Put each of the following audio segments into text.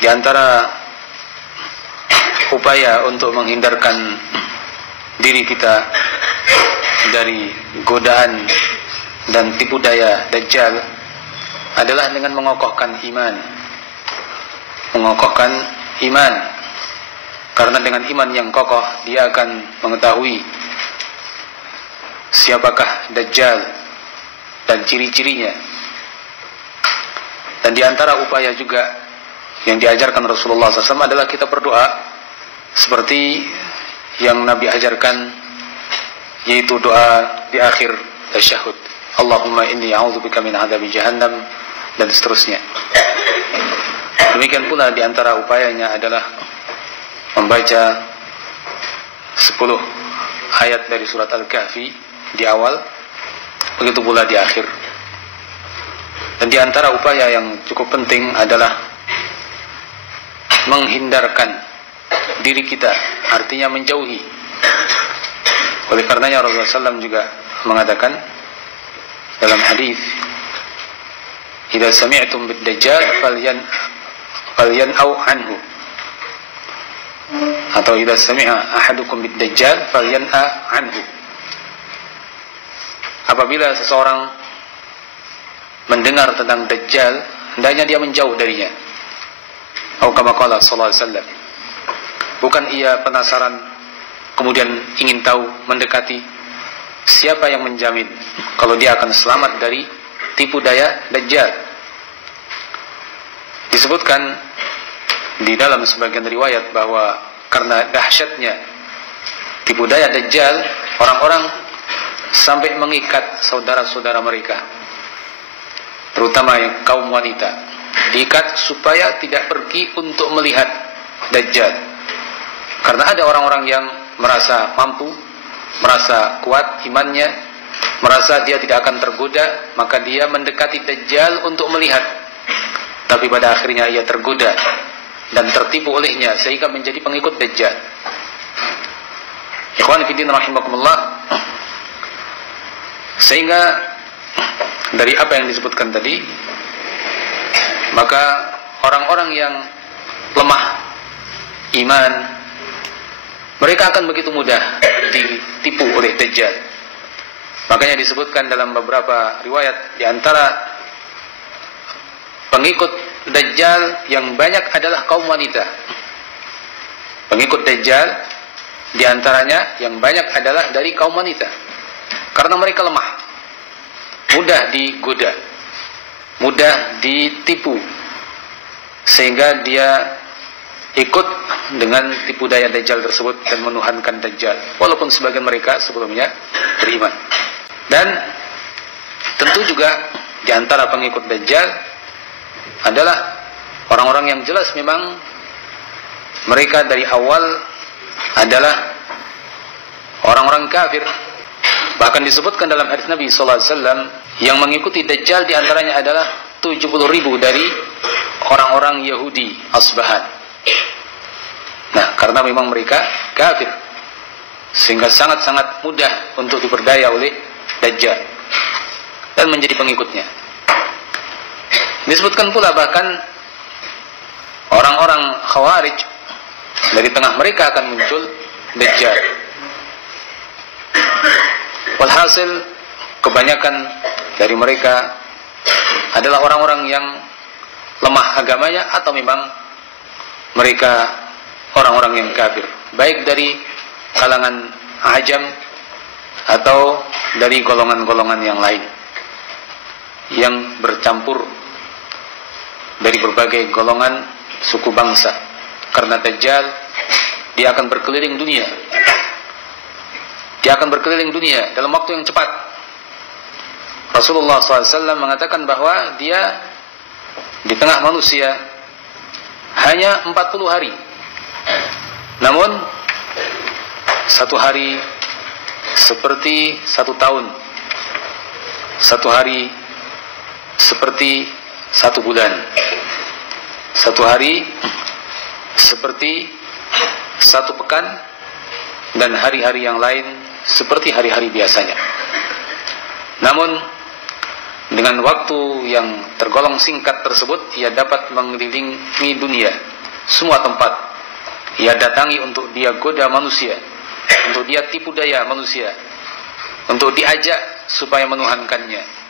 Di antara upaya untuk menghindarkan diri kita dari godaan dan tipu daya Dajjal adalah dengan mengokohkan iman. Mengokohkan iman. Karena dengan iman yang kokoh dia akan mengetahui siapakah Dajjal dan ciri-cirinya. Dan di antara upaya juga yang diajarkan Rasulullah SAW adalah kita berdoa seperti yang Nabi ajarkan, yaitu doa di akhir tasyahud, Allahumma inni a'udzubika min adzabi jahannam, dan seterusnya. Demikian pula di antara upayanya adalah membaca 10 ayat dari surat Al-Kahfi di awal, begitu pula di akhir. Dan di antara upaya yang cukup penting adalah menghindarkan diri kita, artinya menjauhi. Oleh karenanya Rasulullah SAW juga mengatakan dalam hadis, "Idza sami'tum bid-dajjal falyan'au anhu." Atau "Idza sami'a ahadukum bid-dajjal falyan'a anhu." Apabila seseorang mendengar tentang Dajjal, hendaknya dia menjauh darinya. Atau kama qala sallallahu alaihi wasallam. Bukan ia penasaran kemudian ingin tahu, mendekati. Siapa yang menjamin kalau dia akan selamat dari tipu daya Dajjal? Disebutkan di dalam sebagian riwayat bahwa karena dahsyatnya tipu daya Dajjal, orang-orang sampai mengikat saudara-saudara mereka, terutama yang kaum wanita, diikat supaya tidak pergi untuk melihat Dajjal. Karena ada orang-orang yang merasa mampu, merasa kuat imannya, merasa dia tidak akan tergoda, maka dia mendekati Dajjal untuk melihat. Tapi pada akhirnya ia tergoda dan tertipu olehnya sehingga menjadi pengikut Dajjal. Ikhwan fillah rahimakumullah. Sehingga dari apa yang disebutkan tadi, maka orang-orang yang lemah iman, mereka akan begitu mudah ditipu oleh Dajjal. Makanya disebutkan dalam beberapa riwayat, di antara pengikut Dajjal yang banyak adalah kaum wanita. Pengikut Dajjal di antaranya yang banyak adalah dari kaum wanita, karena mereka lemah, mudah digoda, mudah ditipu, sehingga dia ikut dengan tipu daya Dajjal tersebut dan menuhankan Dajjal, walaupun sebagian mereka sebelumnya beriman. Dan tentu juga di antara pengikut Dajjal adalah orang-orang yang jelas memang mereka dari awal adalah orang-orang kafir. Bahkan disebutkan dalam hadis Nabi SAW, yang mengikuti Dajjal di antaranya adalah 70.000 dari orang-orang Yahudi Asbahan. Nah, karena memang mereka kafir, sehingga sangat-sangat mudah untuk diperdaya oleh Dajjal dan menjadi pengikutnya. Disebutkan pula bahkan orang-orang Khawarij, dari tengah mereka akan muncul Dajjal. Walhasil kebanyakan dari mereka adalah orang-orang yang lemah agamanya, atau memang mereka orang-orang yang kafir, baik dari kalangan Ajam atau dari golongan-golongan yang lain yang bercampur dari berbagai golongan suku bangsa. Karena Dajjal dia akan berkeliling dunia. Dia akan berkeliling dunia dalam waktu yang cepat. Rasulullah SAW mengatakan bahwa dia di tengah manusia hanya 40 hari. Namun satu hari seperti 1 tahun, 1 hari seperti 1 bulan, 1 hari seperti 1 pekan, dan hari-hari yang lain seperti hari-hari biasanya. Namun dengan waktu yang tergolong singkat tersebut ia dapat mengelilingi dunia, semua tempat ia datangi untuk dia goda manusia, untuk dia tipu daya manusia, untuk diajak supaya menuhankannya.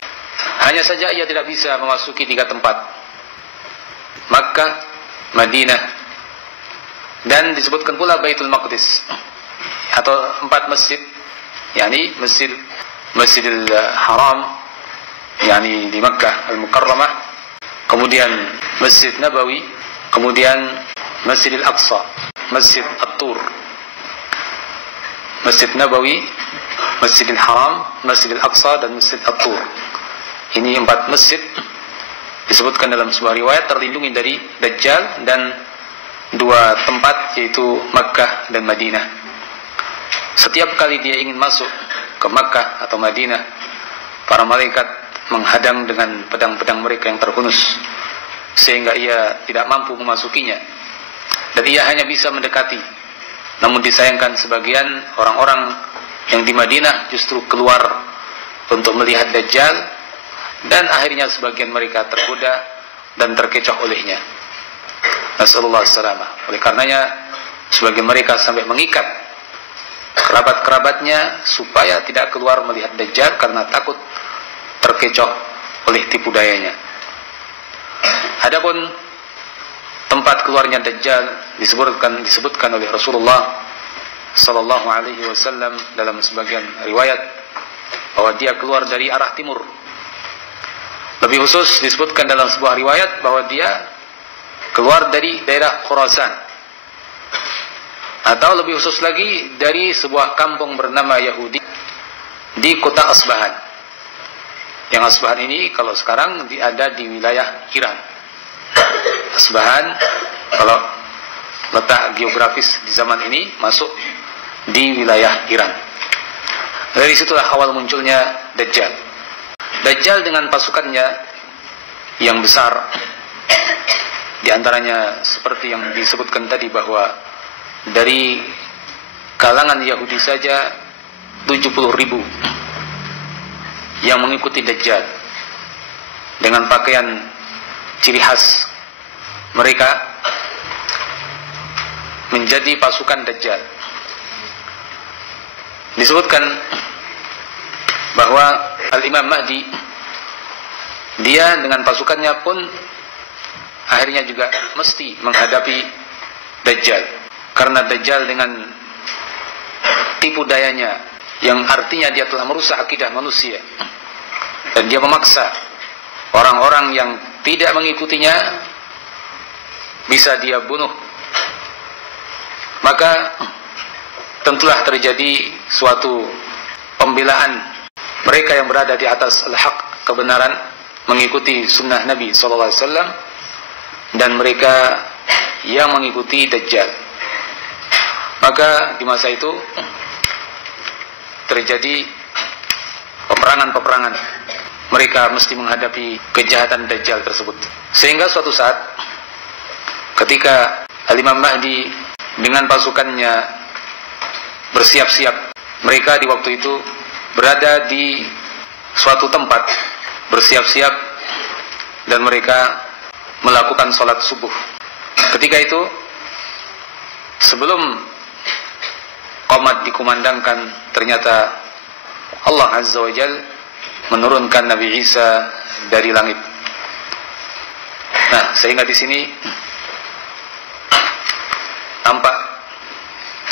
Hanya saja ia tidak bisa memasuki 3 tempat, Makkah, Madinah, dan disebutkan pula Baitul Maqdis, atau 4 masjid, yakni Masjidil Haram, yakni di Makkah Al-Mukarramah, kemudian Masjid Nabawi, kemudian Masjidil Aqsa, Masjid At-Tur. Masjid Nabawi, Masjidil Haram, Masjidil Aqsa, dan Masjid At-Tur. Ini 4 masjid disebutkan dalam sebuah riwayat terlindungi dari Dajjal, dan 2 tempat yaitu Makkah dan Madinah. Setiap kali dia ingin masuk ke Makkah atau Madinah, para malaikat menghadang dengan pedang-pedang mereka yang terhunus sehingga ia tidak mampu memasukinya, dan ia hanya bisa mendekati. Namun disayangkan sebagian orang-orang yang di Madinah justru keluar untuk melihat Dajjal, dan akhirnya sebagian mereka tergoda dan terkecoh olehnya. Nasallallahu alaihi wasallam. Oleh karenanya sebagian mereka sampai mengikat kerabat-kerabatnya supaya tidak keluar melihat Dajjal karena takut terkecoh oleh tipu dayanya. Adapun tempat keluarnya Dajjal disebutkan oleh Rasulullah sallallahu alaihi wasallam dalam sebagian riwayat bahwa dia keluar dari arah timur. Lebih khusus disebutkan dalam sebuah riwayat bahwa dia keluar dari daerah Khurasan, atau lebih khusus lagi dari sebuah kampung bernama Yahudi di kota Asbahan. Yang Asbahan ini kalau sekarang ada di wilayah Iran. Asbahan kalau letak geografis di zaman ini masuk di wilayah Iran. Dari situlah awal munculnya Dajjal. Dajjal dengan pasukannya yang besar, di antaranya seperti yang disebutkan tadi bahwa dari kalangan Yahudi saja 70.000 yang mengikuti Dajjal dengan pakaian ciri khas mereka menjadi pasukan Dajjal. Disebutkan bahwa Al-Imam Mahdi dia dengan pasukannya pun akhirnya juga mesti menghadapi Dajjal, karena Dajjal dengan tipu dayanya yang artinya dia telah merusak akidah manusia, dan dia memaksa orang-orang yang tidak mengikutinya bisa dia bunuh. Maka tentulah terjadi suatu pembelaan mereka yang berada di atas al-haq, kebenaran, mengikuti sunnah Nabi SAW, dan mereka yang mengikuti Dajjal. Maka di masa itu terjadi peperangan-peperangan. Mereka mesti menghadapi kejahatan Dajjal tersebut. Sehingga suatu saat ketika Al-Imam Mahdi dengan pasukannya bersiap-siap, mereka di waktu itu berada di suatu tempat bersiap-siap dan mereka melakukan sholat subuh. Ketika itu sebelum qomat dikumandangkan, ternyata Allah Azza wa Jal menurunkan Nabi Isa dari langit. Nah, sehingga di sini nampak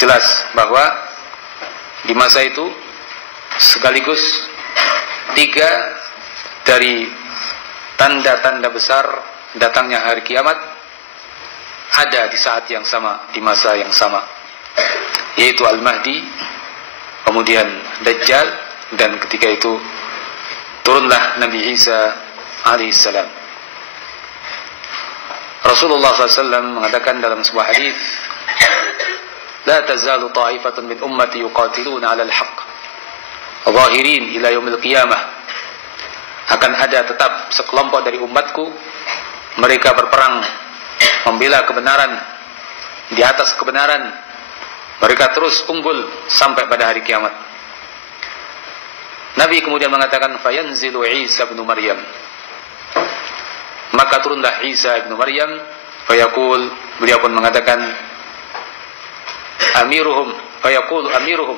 jelas bahwa di masa itu sekaligus 3 dari tanda-tanda besar datangnya hari kiamat ada di saat yang sama, di masa yang sama, yaitu Al-Mahdi, kemudian Dajjal, dan ketika itu turunlah Nabi Isa alaihissalam. Rasulullah SAW mengatakan dalam sebuah hadis, "La tazalu ta'ifatun min ummati yuqatiluna 'ala al-haqq zahirin ila yaumil qiyamah." Akan ada tetap sekelompok dari umatku, mereka berperang membela kebenaran, di atas kebenaran mereka terus unggul sampai pada hari kiamat. Nabi kemudian mengatakan fayanzilu Isa bin Maryam, maka turunlah Isa bin Maryam, fayaqul, beliau pun mengatakan amiruhum, fayaqul amiruhum,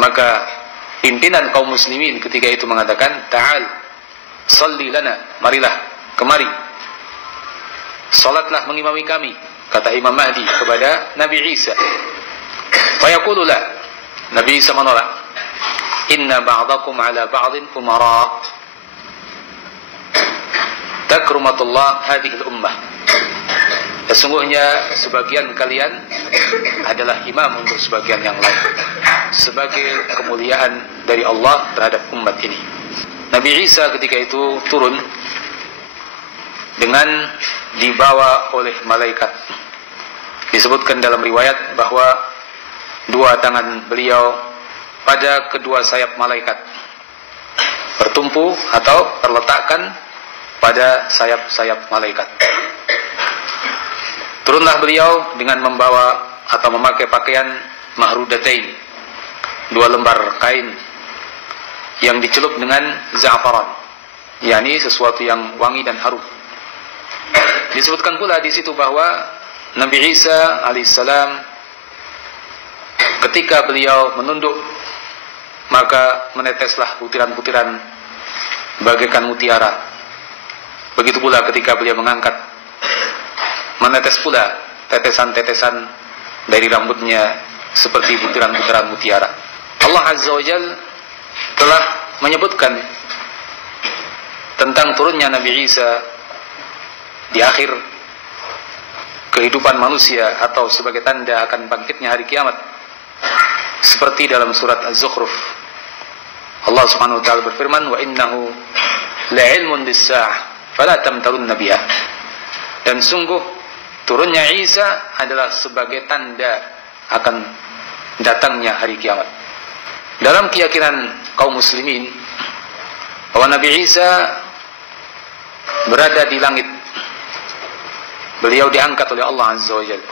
maka pimpinan kaum muslimin ketika itu mengatakan ta'al salli lana, marilah kemari salatlah mengimami kami, kata Imam Mahdi kepada Nabi Isa. Fayaqulu la, Nabi Isa menolak, inna ba'dakum ala ba'din umara takrumatullah hadhil ummah, sesungguhnya sebagian kalian adalah imam untuk sebagian yang lain, sebagai kemuliaan dari Allah terhadap umat ini. Nabi Isa ketika itu turun dengan dibawa oleh malaikat. Disebutkan dalam riwayat bahwa dua tangan beliau pada kedua sayap malaikat bertumpu atau terletakkan pada sayap-sayap malaikat. Turunlah beliau dengan membawa atau memakai pakaian mahrudatain, dua lembar kain yang dicelup dengan za'faran, yakni sesuatu yang wangi dan harum. Disebutkan pula di situ bahwa Nabi Isa alaihissalam ketika beliau menunduk, maka meneteslah butiran-butiran bagaikan mutiara. Begitu pula ketika beliau mengangkat, menetes pula tetesan-tetesan dari rambutnya seperti butiran-butiran mutiara. Allah Azza wa Jalla telah menyebutkan tentang turunnya Nabi Isa di akhir kehidupan manusia atau sebagai tanda akan bangkitnya hari kiamat, seperti dalam surat Az-Zukhruf. Allah Subhanahu wa taala berfirman, wa innahu la'ilmun lis-sa'ah fala tamtarunna biha, dan sungguh turunnya Isa adalah sebagai tanda akan datangnya hari kiamat. Dalam keyakinan kaum muslimin bahwa Nabi Isa berada di langit, beliau diangkat oleh Allah Azza wa Jalla,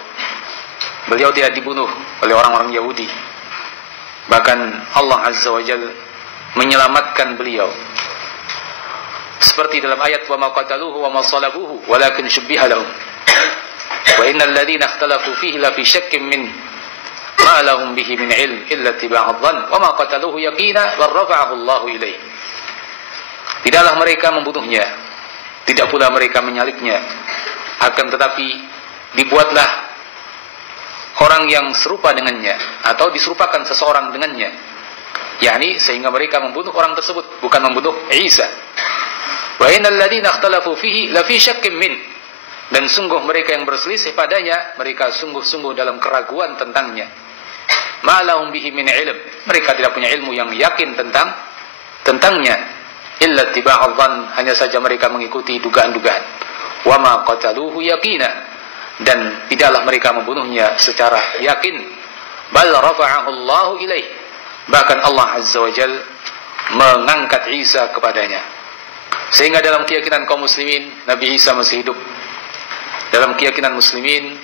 beliau tidak dibunuh oleh orang-orang Yahudi, bahkan Allah Azza wa Jalla menyelamatkan beliau, seperti dalam ayat wa ma qataluhu wa ma salabuhu walakin syubbiha lahum wa innal ladzina ikhtalafu fihi la fi syakkin min ma lahum bihi min ilm illa ittiba'adh dhann wa ma qataluhu yaqina bal rafa'ahu Allahu ilaihi. Tidaklah mereka membunuhnya, tidak pula mereka menyalibnya, akan tetapi dibuatlah orang yang serupa dengannya atau diserupakan seseorang dengannya, yakni sehingga mereka membunuh orang tersebut, bukan membunuh Isa. Wa innal ladzina ikhtalafu fihi la fi syakkin min, dan sungguh mereka yang berselisih padanya, mereka sungguh-sungguh dalam keraguan tentangnya. Ma lahum bihi min ilm, mereka tidak punya ilmu yang yakin tentangnya. Illa ittiba'adh dhann, hanya saja mereka mengikuti dugaan-dugaan. Wa ma qataluhu yaqina, dan tidaklah mereka membunuhnya secara yakin. Bal rafa'ahu Allahu ilaih, bahkan Allah Azza wa Jalla mengangkat Isa kepadanya. Sehingga dalam keyakinan kaum muslimin Nabi Isa masih hidup. Dalam keyakinan muslimin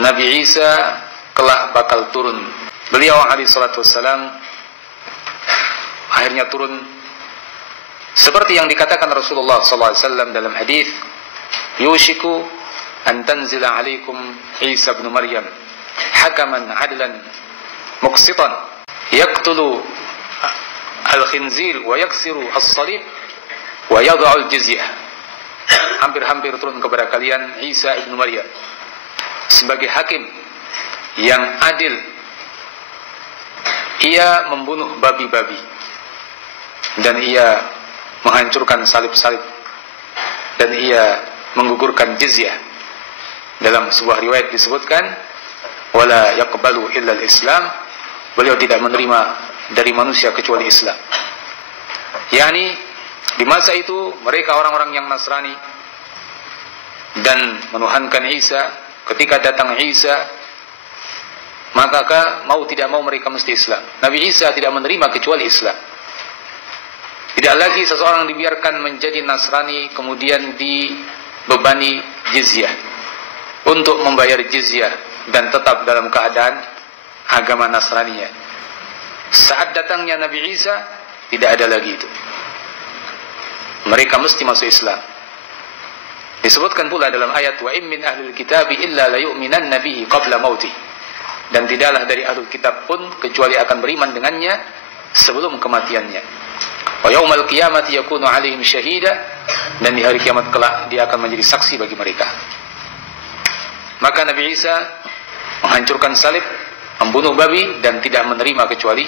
Nabi Isa kelak bakal turun. Beliau alaihi salatu wassalam akhirnya turun seperti yang dikatakan Rasulullah sallallahu alaihi wasallam dalam hadis, yushiku an tanzila alaikum Isa bin Maryam hakaman adlan muqsitan yaqtulu al-khinzir wa yaksiru as-salib wa yad'u al-jizyah. Hampir-hampir turun kepada kalian Isa bin Maryam sebagai hakim yang adil. Ia membunuh babi-babi dan ia menghancurkan salib-salib dan ia menggugurkan jizyah. Dalam sebuah riwayat disebutkan wala yaqbalu illa al-islam, beliau tidak menerima dari manusia kecuali Islam. yakni di masa itu mereka orang-orang yang Nasrani dan menuhankan Isa. Ketika datang Isa, maka mau tidak mau mereka mesti Islam. Nabi Isa tidak menerima kecuali Islam. Tidak lagi seseorang dibiarkan menjadi Nasrani kemudian dibebani jizyah untuk membayar jizyah dan tetap dalam keadaan agama Nasraninya. Saat datangnya Nabi Isa, tidak ada lagi itu. Mereka mesti masuk Islam. Disebutkan pula dalam ayat wa in min ahlil kitabi illa la yu'minanna bihi qabla mautih. Dan tidaklah dari ahlul kitab pun kecuali akan beriman dengannya sebelum kematiannya. Wa yaumal qiyamati yakunu 'alaihim syahida, dan di hari kiamat kelak dia akan menjadi saksi bagi mereka. Maka Nabi Isa menghancurkan salib, membunuh babi, dan tidak menerima kecuali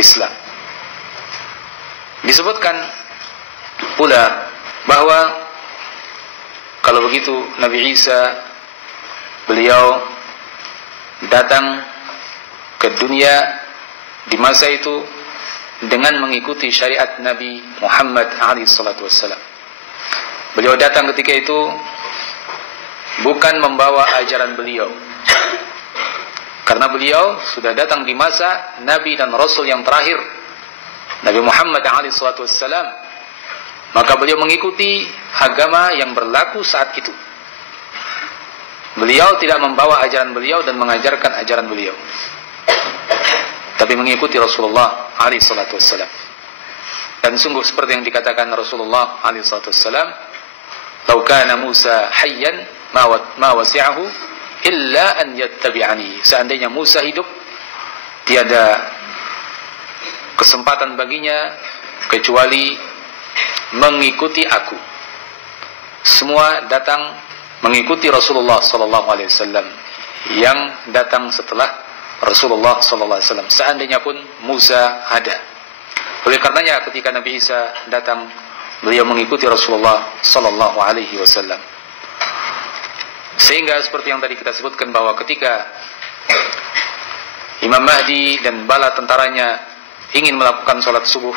Islam. Disebutkan pula bahwa kalau begitu Nabi Isa beliau datang ke dunia di masa itu dengan mengikuti syariat Nabi Muhammad SAW. Beliau datang ketika itu bukan membawa ajaran beliau, karena beliau sudah datang di masa Nabi dan Rasul yang terakhir, Nabi Muhammad SAW. Maka beliau mengikuti agama yang berlaku saat itu. Beliau tidak membawa ajaran beliau dan mengajarkan ajaran beliau, tapi mengikuti Rasulullah SAW. Dan sungguh seperti yang dikatakan Rasulullah SAW, "Lau kana Musa hayyan ma wasi'ahu illa an yattabi'ani." Seandainya Musa hidup, tiada kesempatan baginya kecuali mengikuti aku. Semua datang mengikuti Rasulullah SAW yang datang setelah Rasulullah SAW. Seandainya pun Musa ada. Oleh karenanya ketika Nabi Isa datang, beliau mengikuti Rasulullah SAW. Sehingga seperti yang tadi kita sebutkan bahwa ketika Imam Mahdi dan bala tentaranya ingin melakukan sholat subuh,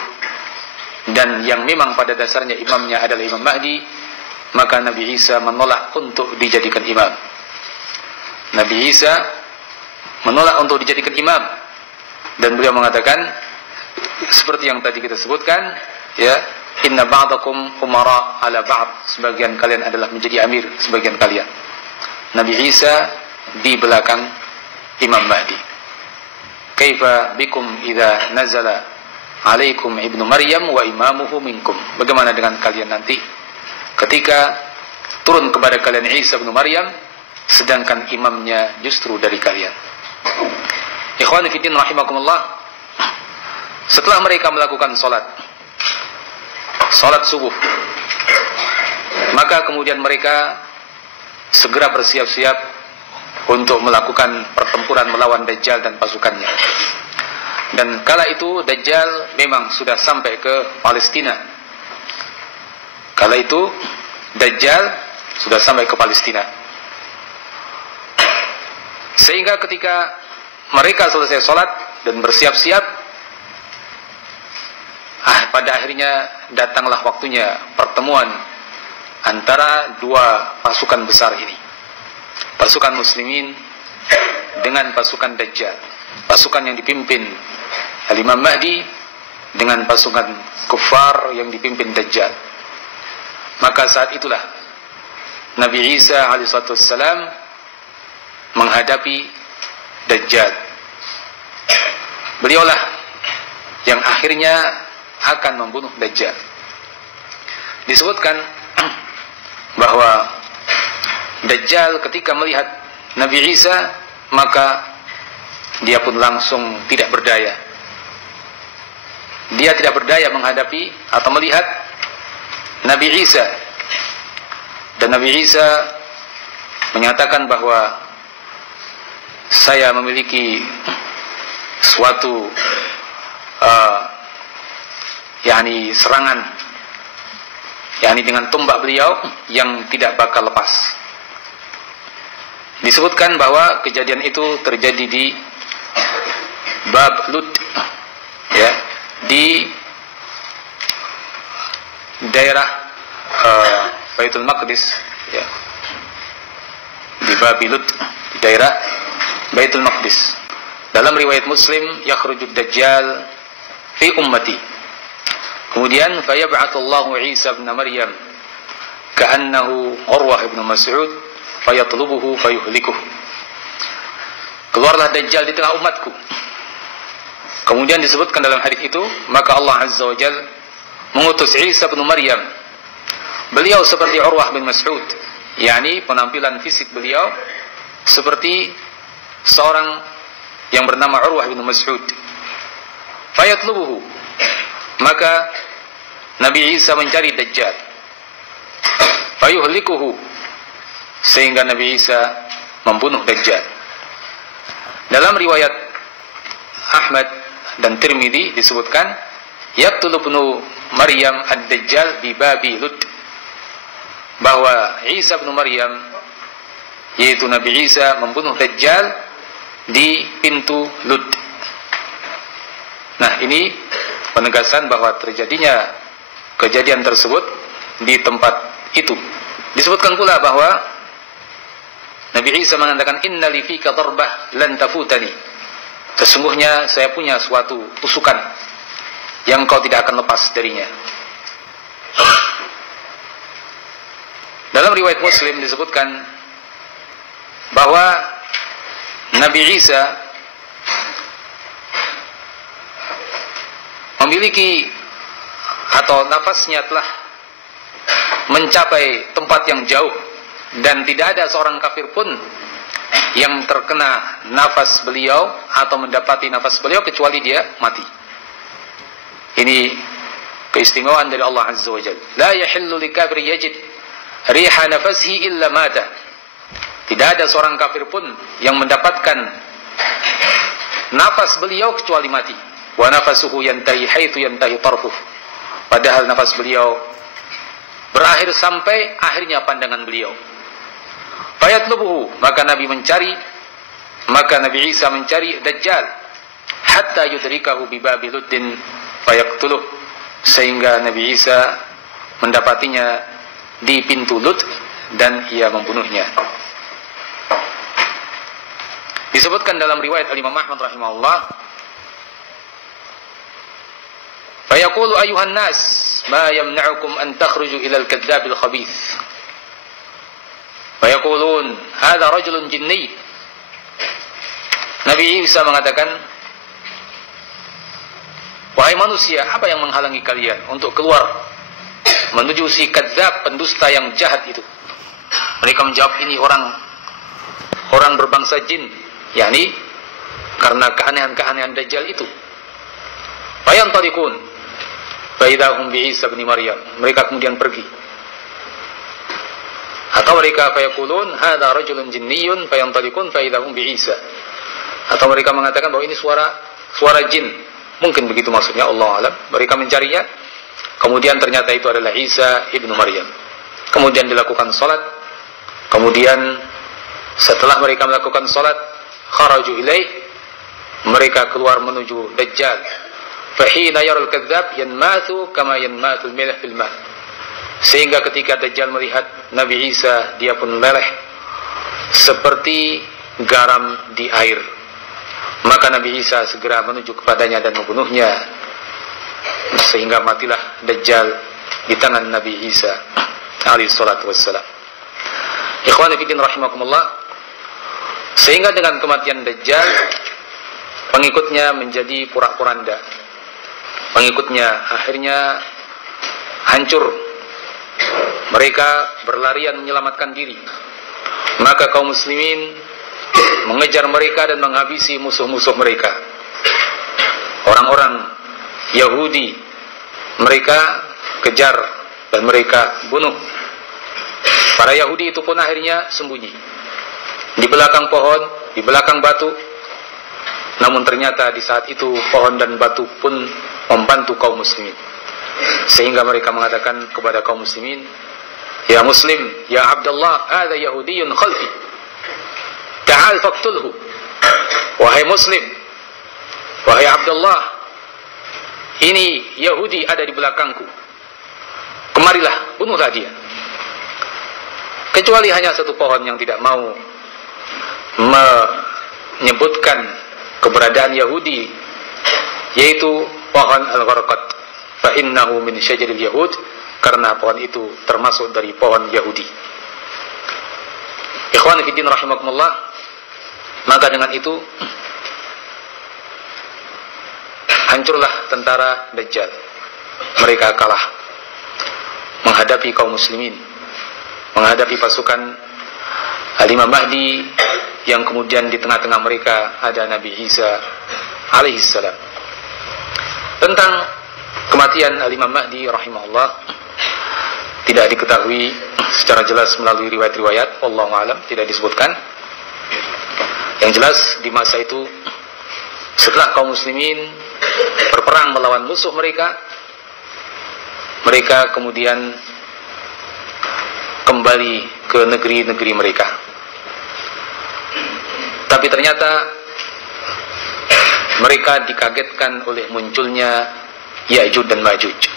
dan yang memang pada dasarnya imamnya adalah Imam Mahdi, maka Nabi Isa menolak untuk dijadikan imam. Nabi Isa menolak untuk dijadikan imam, dan beliau mengatakan seperti yang tadi kita sebutkan, ya, inna ba'dakum umara ala ba'd, sebagian kalian adalah menjadi amir sebagian kalian. Nabi Isa di belakang Imam Mahdi. Kaifa bikum idza nazala alaikum ibnu Maryam wa imamuhu minkum. Bagaimana dengan kalian nanti ketika turun kepada kalian Isa bin Maryam, sedangkan imamnya justru dari kalian. Ikhwani fi din rahimakumullah, setelah mereka melakukan salat subuh, maka kemudian mereka segera bersiap-siap untuk melakukan pertempuran melawan Dajjal dan pasukannya. Dan kala itu Dajjal memang sudah sampai ke Palestina. Kala itu Dajjal sudah sampai ke Palestina. Sehingga ketika mereka selesai sholat dan bersiap-siap, pada akhirnya datanglah waktunya pertemuan antara dua pasukan besar ini. Pasukan muslimin dengan pasukan Dajjal. Pasukan yang dipimpin Al-Imam Mahdi dengan pasukan kufar yang dipimpin Dajjal. Maka saat itulah Nabi Isa alaihissalam menghadapi Dajjal. Beliaulah yang akhirnya akan membunuh Dajjal. Disebutkan bahwa Dajjal ketika melihat Nabi Isa, maka dia pun langsung tidak berdaya. Dia tidak berdaya menghadapi atau melihat Nabi Isa. Dan Nabi Isa menyatakan bahwa saya memiliki suatu serangan, dengan tombak beliau yang tidak bakal lepas. Disebutkan bahwa kejadian itu terjadi di Bab Lut, ya, di daerah Baitul Maqdis, ya, di Babilut, di daerah Baitul Maqdis. Dalam riwayat Muslim, yakhrujud Dajjal fi ummati. Kemudian fayab'atullahu Isa bin Maryam ka'annahu Urwah bin Mas'ud fayatlubuhu fayuhlikuh. Keluarlah Dajjal di tengah umatku. Kemudian disebutkan dalam hadis itu, maka Allah Azza wa Jalla mengutus Isa bin Maryam. Beliau seperti Urwah bin Mas'ud, yakni penampilan fisik beliau seperti seorang yang bernama Urwah bin Mas'ud. Fayatlubuhu, maka Nabi Isa mencari Dajjal. Fayuhlikuhu, sehingga Nabi Isa membunuh Dajjal. Dalam riwayat Ahmad dan Tirmidzi disebutkan, yaqtulu ibnu Maryam ad-Dajjal bi babi Lut, bahwa Isa bin Maryam, yaitu Nabi Isa, membunuh Dajjal di pintu Lut. Nah, ini penegasan bahwa terjadinya kejadian tersebut di tempat itu. Disebutkan pula bahwa Nabi Isa mengatakan, inna li fika darbah lan tafutani, sesungguhnya saya punya suatu tusukan yang kau tidak akan lepas darinya. Dalam riwayat Muslim disebutkan bahwa Nabi Isa memiliki atau nafasnya telah mencapai tempat yang jauh, dan tidak ada seorang kafir pun yang terkena nafas beliau atau mendapati nafas beliau kecuali dia mati. Ini keistimewaan dari Allah Azza wa Jalla. La yahillu likafir yajid riha nafasihi illa mata. Tidak ada seorang kafir pun yang mendapatkan nafas beliau kecuali mati. Wa nafasuhu yantahi haitsu yantahi tarfuh. Padahal nafas beliau berakhir sampai akhirnya pandangan beliau. Fayatlubuhu, maka Nabi Isa mencari Dajjal hatta yudrikahu bi babi Luddin fayaqtuluh, sehingga Nabi Isa mendapatinya di pintu Lut dan ia membunuhnya. Disebutkan dalam riwayat Imam Ahmad rahimahullah, fayaqulu ayuhan nas ma yamna'ukum an takhruju ila al-kadzdzabil khabith. Fayaqulun hadza rajulun jinni. Nabi Isa mengatakan, wahai manusia, apa yang menghalangi kalian untuk keluar menuju si kadzdzab, pendusta yang jahat itu? Mereka menjawab, ini orang berbangsa jin, yakni karena keanehan-keanehan Dajjal itu. Fayantaliqun fa idza hum bi Isa bin Maryam. Mereka kemudian pergi. Atau mereka fayaqulun hadza rajulun jinniyun fayantaliqun fa idza hum bi Isa. Atau mereka mengatakan bahwa ini suara jin. Mungkin begitu maksudnya, Allah alam. Mereka mencarinya, kemudian ternyata itu adalah Isa ibnu Maryam. Kemudian dilakukan salat. Kemudian setelah mereka melakukan salat, kharaju ilaih, mereka keluar menuju Dajjal. Fahina yarul kadzdzab yanmathu kama yanmathul milh fil ma'. Sehingga ketika Dajjal melihat Nabi Isa, dia pun meleleh seperti garam di air. Maka Nabi Isa segera menuju kepadanya dan membunuhnya, sehingga matilah Dajjal di tangan Nabi Isa alaihi salatu wassalam. Ikhwani fillah rahimakumullah. Sehingga dengan kematian Dajjal, pengikutnya menjadi porak-poranda. Pengikutnya akhirnya hancur. Mereka berlarian menyelamatkan diri. Maka kaum muslimin mengejar mereka dan menghabisi musuh-musuh mereka. Orang-orang Yahudi mereka kejar dan mereka bunuh. Para Yahudi itu pun akhirnya sembunyi di belakang pohon, di belakang batu. Namun ternyata di saat itu pohon dan batu pun membantu kaum muslimin. Sehingga mereka mengatakan kepada kaum muslimin, ya Muslim, ya Abdullah, hadza Yahudiyyun khalfi, ta'al faqtulhu. Wahai Muslim, wahai Abdullah, ini Yahudi ada di belakangku, kemarilah, bunuhlah dia. Kecuali hanya satu pohon yang tidak mau menyebutkan keberadaan Yahudi, yaitu pohon al-gharqad. Fa innahu min syajaril yahud, karena pohon itu termasuk dari pohon Yahudi. Ikhwan fillah rahimakumullah. Maka dengan itu hancurlah tentara Dajjal. Mereka kalah menghadapi kaum muslimin, menghadapi pasukan Al-Imam Mahdi, yang kemudian di tengah-tengah mereka ada Nabi Isa alaihissalam. Tentang kematian Al-Imam Mahdi rahimahullah tidak diketahui secara jelas melalui riwayat-riwayat, wallahu a'lam, tidak disebutkan. Yang jelas di masa itu, setelah kaum muslimin berperang melawan musuh mereka, mereka kemudian kembali ke negeri-negeri mereka. Tapi ternyata mereka dikagetkan oleh munculnya Ya'juj dan Ma'juj.